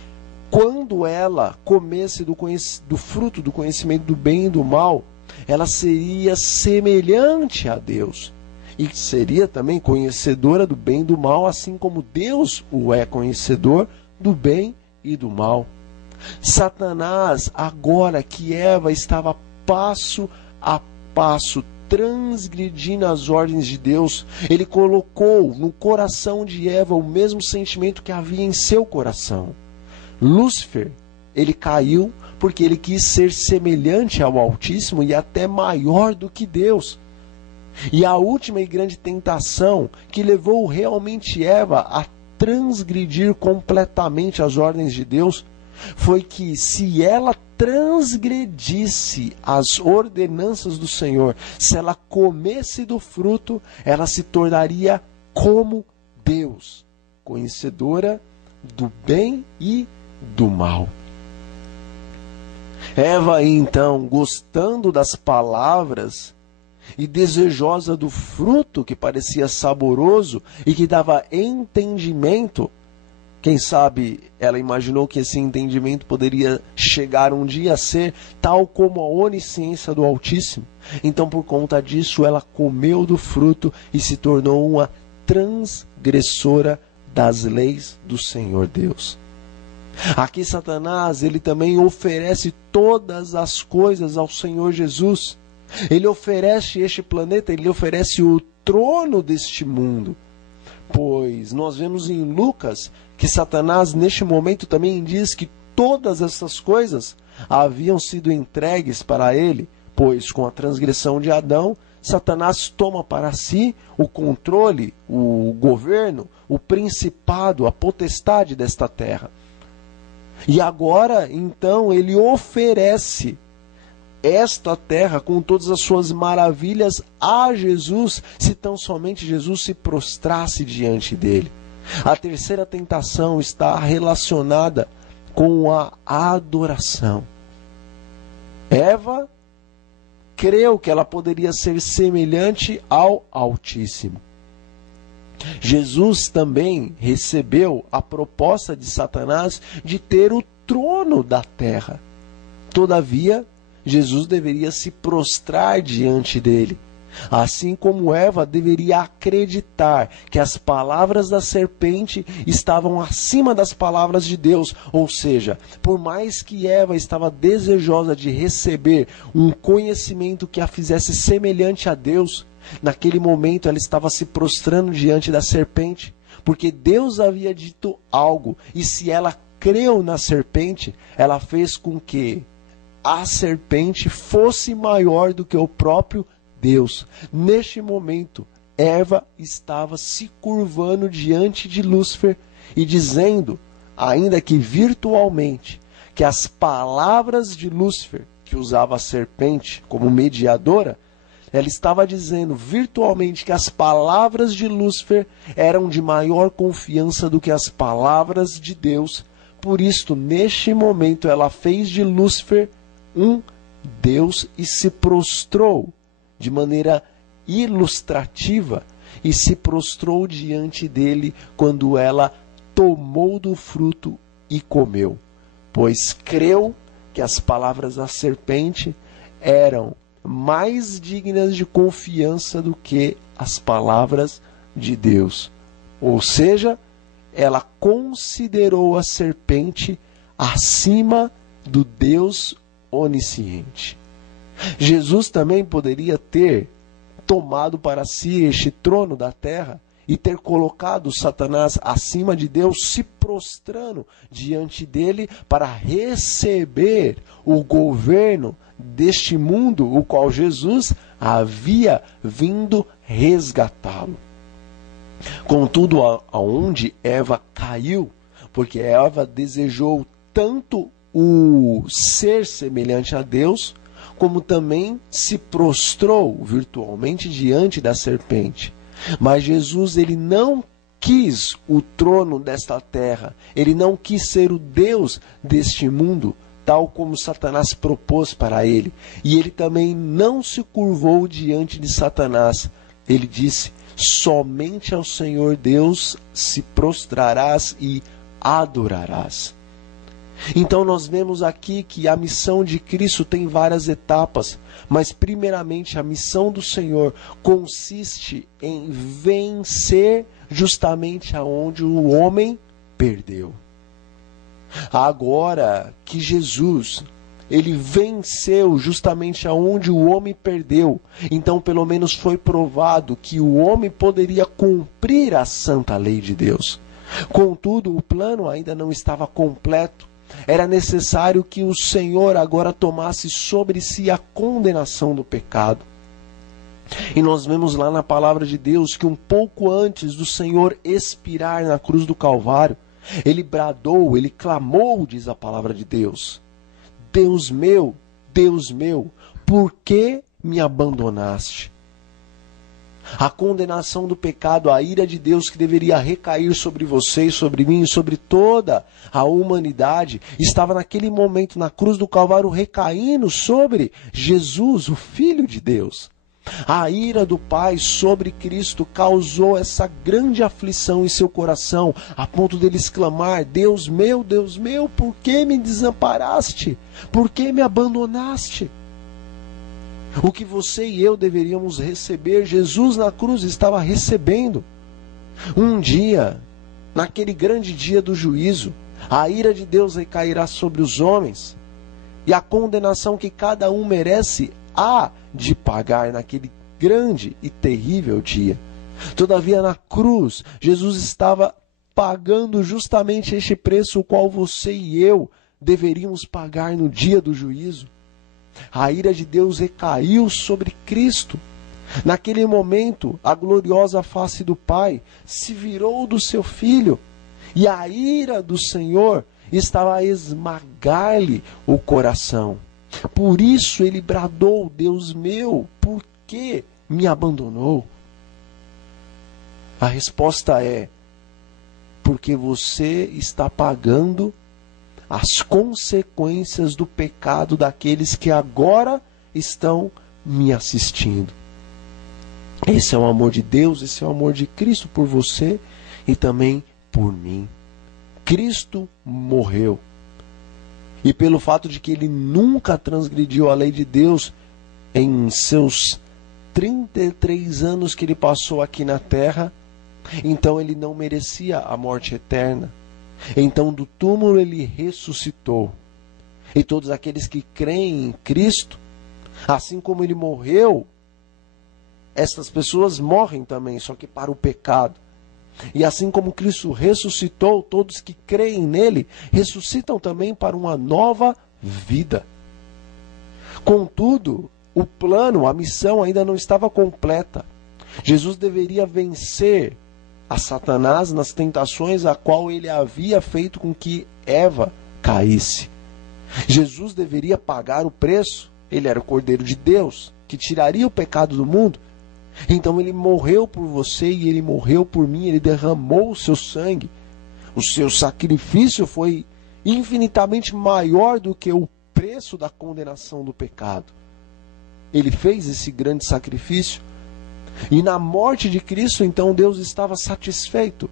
quando ela comesse do fruto do conhecimento do bem e do mal, ela seria semelhante a Deus. E seria também conhecedora do bem e do mal, assim como Deus o é conhecedor do bem e do mal. Satanás, agora que Eva estava passo a passo transgredindo as ordens de Deus, ele colocou no coração de Eva o mesmo sentimento que havia em seu coração. Lúcifer, ele caiu porque ele quis ser semelhante ao Altíssimo e até maior do que Deus. E a última e grande tentação que levou realmente Eva a transgredir completamente as ordens de Deus foi que se ela transgredisse as ordenanças do Senhor, se ela comesse do fruto, ela se tornaria como Deus, conhecedora do bem e do mal. Eva, então, gostando das palavras e desejosa do fruto que parecia saboroso e que dava entendimento, quem sabe ela imaginou que esse entendimento poderia chegar um dia a ser tal como a onisciência do Altíssimo. Então, por conta disso, ela comeu do fruto e se tornou uma transgressora das leis do Senhor Deus. Aqui Satanás, ele também oferece todas as coisas ao Senhor Jesus. Ele oferece este planeta, ele oferece o trono deste mundo. Pois nós vemos em Lucas que Satanás neste momento também diz que todas essas coisas haviam sido entregues para ele, pois com a transgressão de Adão, Satanás toma para si o controle, o governo, o principado, a potestade desta terra. E agora, então, ele oferece esta terra com todas as suas maravilhas a Jesus, se tão somente Jesus se prostrasse diante dele. A terceira tentação está relacionada com a adoração. Eva creu que ela poderia ser semelhante ao Altíssimo. Jesus também recebeu a proposta de Satanás de ter o trono da terra. Todavia, Jesus deveria se prostrar diante dele. Assim como Eva deveria acreditar que as palavras da serpente estavam acima das palavras de Deus. Ou seja, por mais que Eva estava desejosa de receber um conhecimento que a fizesse semelhante a Deus, naquele momento ela estava se prostrando diante da serpente, porque Deus havia dito algo, e se ela creu na serpente, ela fez com que a serpente fosse maior do que o próprio Deus. Neste momento, Eva estava se curvando diante de Lúcifer e dizendo, ainda que virtualmente, que as palavras de Lúcifer, que usava a serpente como mediadora, Ela estava dizendo virtualmente que as palavras de Lúcifer eram de maior confiança do que as palavras de Deus. Por isso, neste momento, ela fez de Lúcifer um Deus e se prostrou de maneira ilustrativa e se prostrou diante dele quando ela tomou do fruto e comeu, pois creu que as palavras da serpente eram mais dignas de confiança do que as palavras de Deus. Ou seja, ela considerou a serpente acima do Deus onisciente. Jesus também poderia ter tomado para si este trono da terra e ter colocado Satanás acima de Deus, se prostrando diante dele para receber o governo deste mundo, o qual Jesus havia vindo resgatá-lo. Contudo, aonde Eva caiu, porque Eva desejou tanto o ser semelhante a Deus, como também se prostrou virtualmente diante da serpente. Mas Jesus, ele não quis o trono desta terra, ele não quis ser o Deus deste mundo, tal como Satanás propôs para ele. E ele também não se curvou diante de Satanás. Ele disse: somente ao Senhor Deus se prostrarás e adorarás. Então nós vemos aqui que a missão de Cristo tem várias etapas, mas primeiramente a missão do Senhor consiste em vencer justamente aonde o homem perdeu. Agora que Jesus, ele venceu justamente aonde o homem perdeu, então pelo menos foi provado que o homem poderia cumprir a santa lei de Deus. Contudo, o plano ainda não estava completo. Era necessário que o Senhor agora tomasse sobre si a condenação do pecado. E nós vemos lá na palavra de Deus que um pouco antes do Senhor expirar na cruz do Calvário, ele bradou, ele clamou, diz a palavra de Deus: Deus meu, por que me abandonaste? A condenação do pecado, a ira de Deus que deveria recair sobre você e sobre mim e sobre toda a humanidade, estava naquele momento na cruz do Calvário recaindo sobre Jesus, o Filho de Deus. A ira do Pai sobre Cristo causou essa grande aflição em seu coração, a ponto dele exclamar: Deus meu, por que me desamparaste? Por que me abandonaste? O que você e eu deveríamos receber, Jesus na cruz estava recebendo. Um dia, naquele grande dia do juízo, a ira de Deus recairá sobre os homens, e a condenação que cada um merece há de pagar naquele grande e terrível dia. Todavia, na cruz, Jesus estava pagando justamente este preço o qual você e eu deveríamos pagar no dia do juízo. A ira de Deus recaiu sobre Cristo. Naquele momento, a gloriosa face do Pai se virou do seu Filho, e a ira do Senhor estava a esmagar-lhe o coração. Por isso ele bradou: Deus meu, por que me abandonou? A resposta é: porque você está pagando as consequências do pecado daqueles que agora estão me assistindo. Esse é o amor de Deus, esse é o amor de Cristo por você e também por mim. Cristo morreu. E pelo fato de que ele nunca transgrediu a lei de Deus em seus 33 anos que ele passou aqui na terra, então ele não merecia a morte eterna. Então do túmulo ele ressuscitou. E todos aqueles que creem em Cristo, assim como ele morreu, estas pessoas morrem também, só que para o pecado. E assim como Cristo ressuscitou, todos que creem nele ressuscitam também para uma nova vida. Contudo, o plano, a missão ainda não estava completa. Jesus deveria vencer a Satanás nas tentações a qual ele havia feito com que Eva caísse. Jesus deveria pagar o preço. Ele era o Cordeiro de Deus. que tiraria o pecado do mundo. Então ele morreu por você e ele morreu por mim, ele derramou o seu sangue. O seu sacrifício foi infinitamente maior do que o preço da condenação do pecado. Ele fez esse grande sacrifício. E na morte de Cristo, então, Deus estava satisfeito.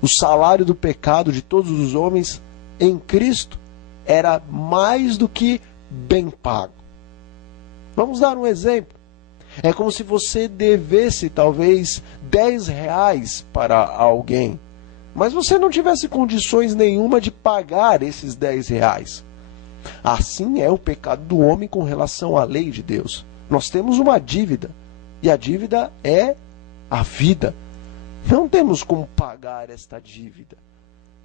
O salário do pecado de todos os homens em Cristo era mais do que bem pago. Vamos dar um exemplo. É como se você devesse talvez R$ 10 para alguém, mas você não tivesse condições nenhuma de pagar esses R$ 10. Assim é o pecado do homem com relação à lei de Deus. Nós temos uma dívida, e a dívida é a vida. Não temos como pagar esta dívida.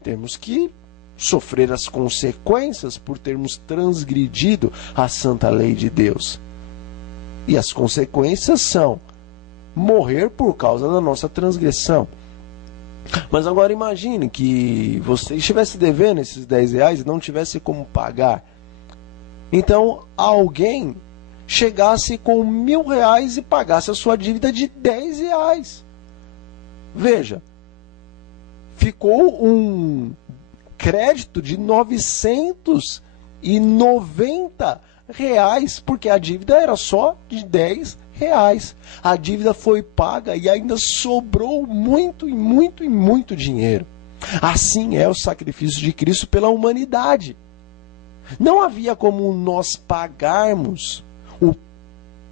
Temos que sofrer as consequências por termos transgredido a santa lei de Deus. E as consequências são morrer por causa da nossa transgressão. Mas agora imagine que você estivesse devendo esses R$ 10 e não tivesse como pagar. Então alguém chegasse com R$ 1.000 e pagasse a sua dívida de R$ 10. Veja, ficou um crédito de R$ 990, porque a dívida era só de R$ 10. A dívida foi paga e ainda sobrou muito dinheiro. Assim é o sacrifício de Cristo pela humanidade. Não havia como nós pagarmos o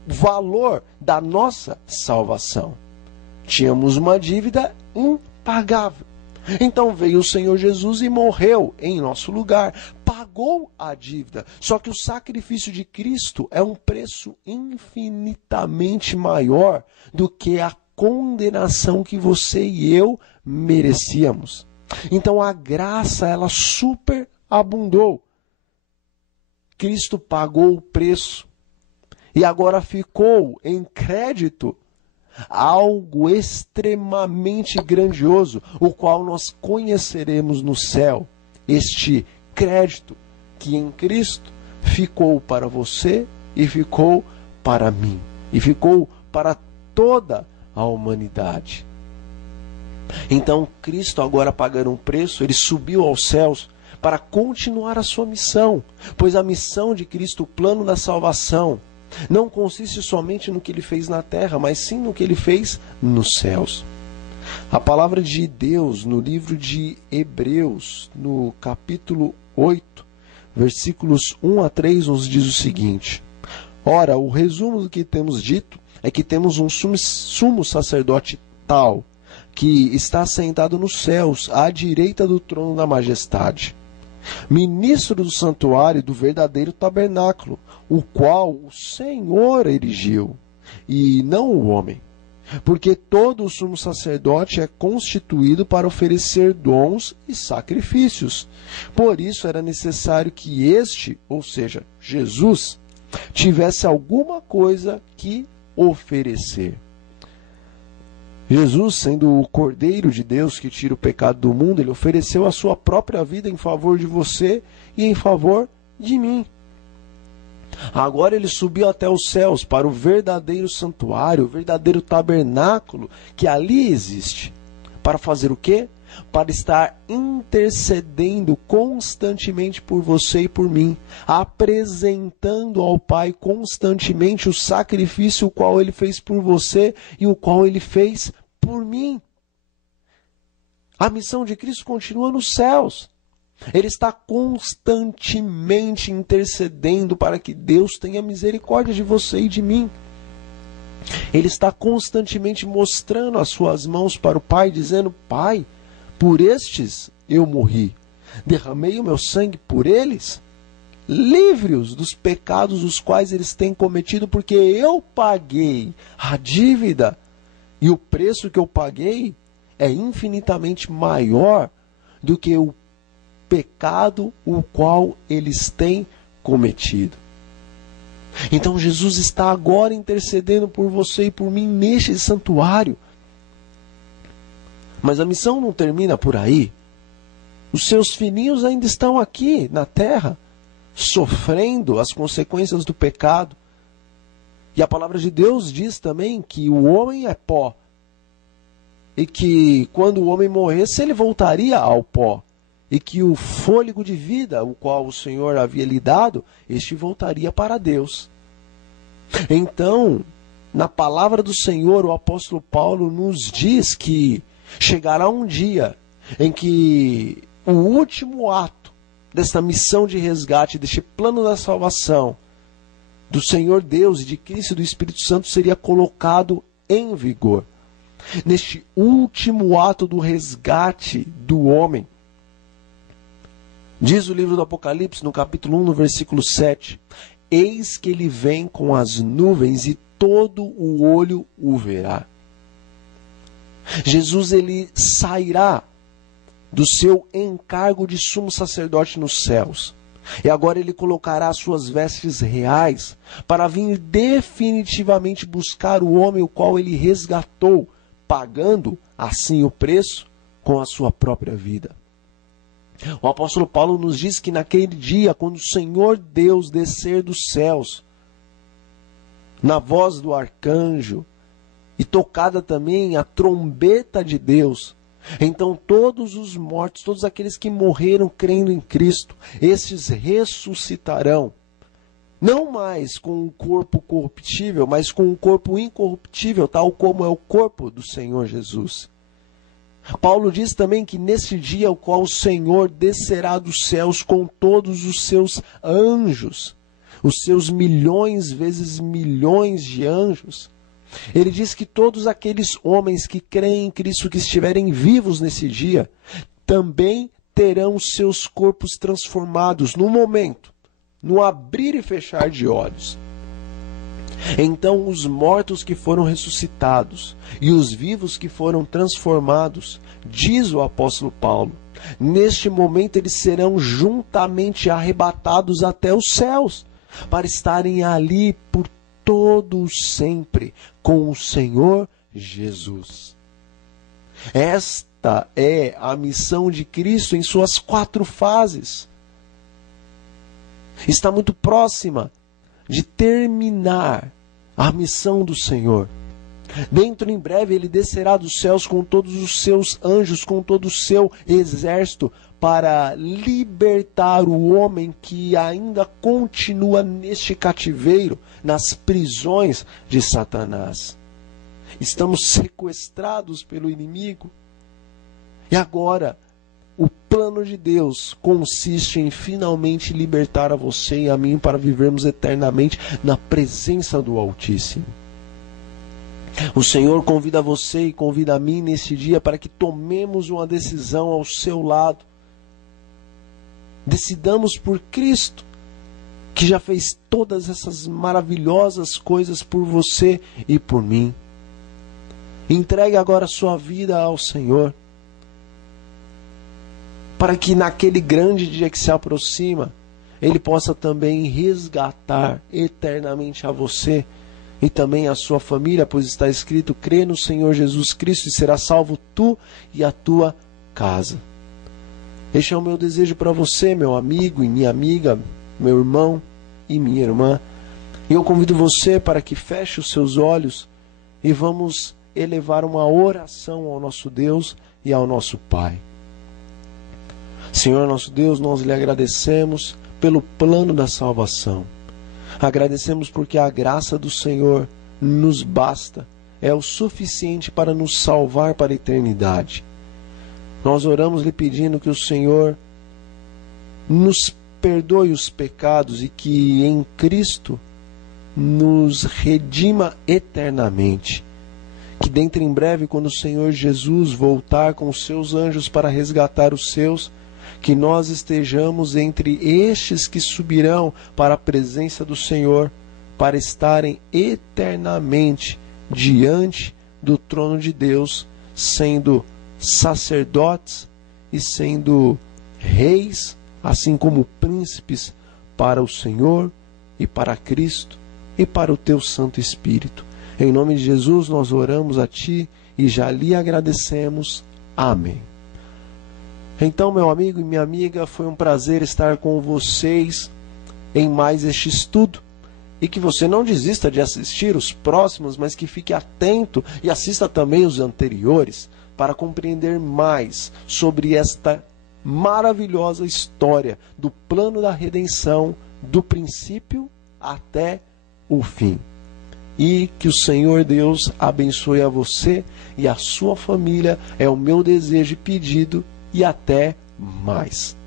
valor da nossa salvação. Tínhamos uma dívida impagável. Então veio o Senhor Jesus e morreu em nosso lugar, pagou a dívida. Só que o sacrifício de Cristo é um preço infinitamente maior do que a condenação que você e eu merecíamos. Então a graça, ela superabundou. Cristo pagou o preço e agora ficou em crédito algo extremamente grandioso, o qual nós conheceremos no céu. Este crédito que em Cristo ficou para você e ficou para mim e ficou para toda a humanidade. Então Cristo, agora pagando um preço, ele subiu aos céus para continuar a sua missão, pois a missão de Cristo, o plano da salvação, não consiste somente no que ele fez na terra, mas sim no que ele fez nos céus. A palavra de Deus no livro de Hebreus, no capítulo 8, versículos 1 a 3, nos diz o seguinte: Ora, o resumo do que temos dito é que temos um sumo sacerdote tal, que está sentado nos céus, à direita do trono da majestade, ministro do santuário do verdadeiro tabernáculo, o qual o Senhor erigiu, e não o homem. Porque todo o sumo sacerdote é constituído para oferecer dons e sacrifícios. Por isso era necessário que este, ou seja, Jesus, tivesse alguma coisa que oferecer. Jesus, sendo o Cordeiro de Deus que tira o pecado do mundo, ele ofereceu a sua própria vida em favor de você e em favor de mim. Agora ele subiu até os céus para o verdadeiro santuário, o verdadeiro tabernáculo que ali existe. Para fazer o quê? Para estar intercedendo constantemente por você e por mim, apresentando ao Pai constantemente o sacrifício o qual ele fez por você e o qual ele fez por mim. A missão de Cristo continua nos céus. Ele está constantemente intercedendo para que Deus tenha misericórdia de você e de mim. Ele está constantemente mostrando as suas mãos para o Pai, dizendo: Pai, por estes eu morri, derramei o meu sangue por eles, livre-os dos pecados os quais eles têm cometido, porque eu paguei a dívida, e o preço que eu paguei é infinitamente maior do que o pecado o qual eles têm cometido. Então Jesus está agora intercedendo por você e por mim neste santuário. Mas a missão não termina por aí. Os seus filhinhos ainda estão aqui na terra, sofrendo as consequências do pecado. E a palavra de Deus diz também que o homem é pó. E que quando o homem morresse, ele voltaria ao pó. E que o fôlego de vida, o qual o Senhor havia lhe dado, este voltaria para Deus. Então, na palavra do Senhor, o apóstolo Paulo nos diz que chegará um dia em que o último ato desta missão de resgate, deste plano da salvação, do Senhor Deus e de Cristo e do Espírito Santo seria colocado em vigor. Neste último ato do resgate do homem, diz o livro do Apocalipse, no capítulo 1, no versículo 7, eis que ele vem com as nuvens e todo o olho o verá. Jesus, ele sairá do seu encargo de sumo sacerdote nos céus. E agora ele colocará as suas vestes reais para vir definitivamente buscar o homem o qual ele resgatou, pagando assim o preço com a sua própria vida. O apóstolo Paulo nos diz que naquele dia, quando o Senhor Deus descer dos céus, na voz do arcanjo, e tocada também a trombeta de Deus, então todos os mortos, todos aqueles que morreram crendo em Cristo, esses ressuscitarão, não mais com um corpo corruptível, mas com um corpo incorruptível, tal como é o corpo do Senhor Jesus. Paulo diz também que nesse dia o qual o Senhor descerá dos céus com todos os seus anjos, os seus milhões vezes milhões de anjos, ele diz que todos aqueles homens que creem em Cristo, que estiverem vivos nesse dia, também terão seus corpos transformados no momento, no abrir e fechar de olhos. Então os mortos que foram ressuscitados e os vivos que foram transformados, diz o apóstolo Paulo, neste momento eles serão juntamente arrebatados até os céus, para estarem ali por todo sempre com o Senhor Jesus. Esta é a missão de Cristo em suas 4 fases. Está muito próxima de terminar a missão do Senhor. Dentro em breve ele descerá dos céus com todos os seus anjos, com todo o seu exército, para libertar o homem que ainda continua neste cativeiro, nas prisões de Satanás. Estamos sequestrados pelo inimigo. E agora, o plano de Deus consiste em finalmente libertar a você e a mim para vivermos eternamente na presença do Altíssimo. O Senhor convida você e convida a mim nesse dia para que tomemos uma decisão ao seu lado. Decidamos por Cristo, que já fez todas essas maravilhosas coisas por você e por mim. Entregue agora a sua vida ao Senhor, para que naquele grande dia que se aproxima, Ele possa também resgatar eternamente a você e também a sua família, pois está escrito, crê no Senhor Jesus Cristo e será salvo tu e a tua casa. Este é o meu desejo para você, meu amigo e minha amiga, meu irmão e minha irmã. E eu convido você para que feche os seus olhos e vamos elevar uma oração ao nosso Deus e ao nosso Pai. Senhor nosso Deus, nós lhe agradecemos pelo plano da salvação. Agradecemos porque a graça do Senhor nos basta, é o suficiente para nos salvar para a eternidade. Nós oramos lhe pedindo que o Senhor nos perdoe os pecados e que em Cristo nos redima eternamente. Que dentro em breve, quando o Senhor Jesus voltar com os seus anjos para resgatar os seus, que nós estejamos entre estes que subirão para a presença do Senhor, para estarem eternamente diante do trono de Deus, sendo sacerdotes e sendo reis, assim como príncipes, para o Senhor e para Cristo e para o teu Santo Espírito. Em nome de Jesus nós oramos a Ti e já lhe agradecemos. Amém. Então, meu amigo e minha amiga, foi um prazer estar com vocês em mais este estudo. E que você não desista de assistir os próximos, mas que fique atento e assista também os anteriores para compreender mais sobre esta maravilhosa história do plano da redenção, do princípio até o fim. E que o Senhor Deus abençoe a você e a sua família, é o meu desejo e pedido, e até mais.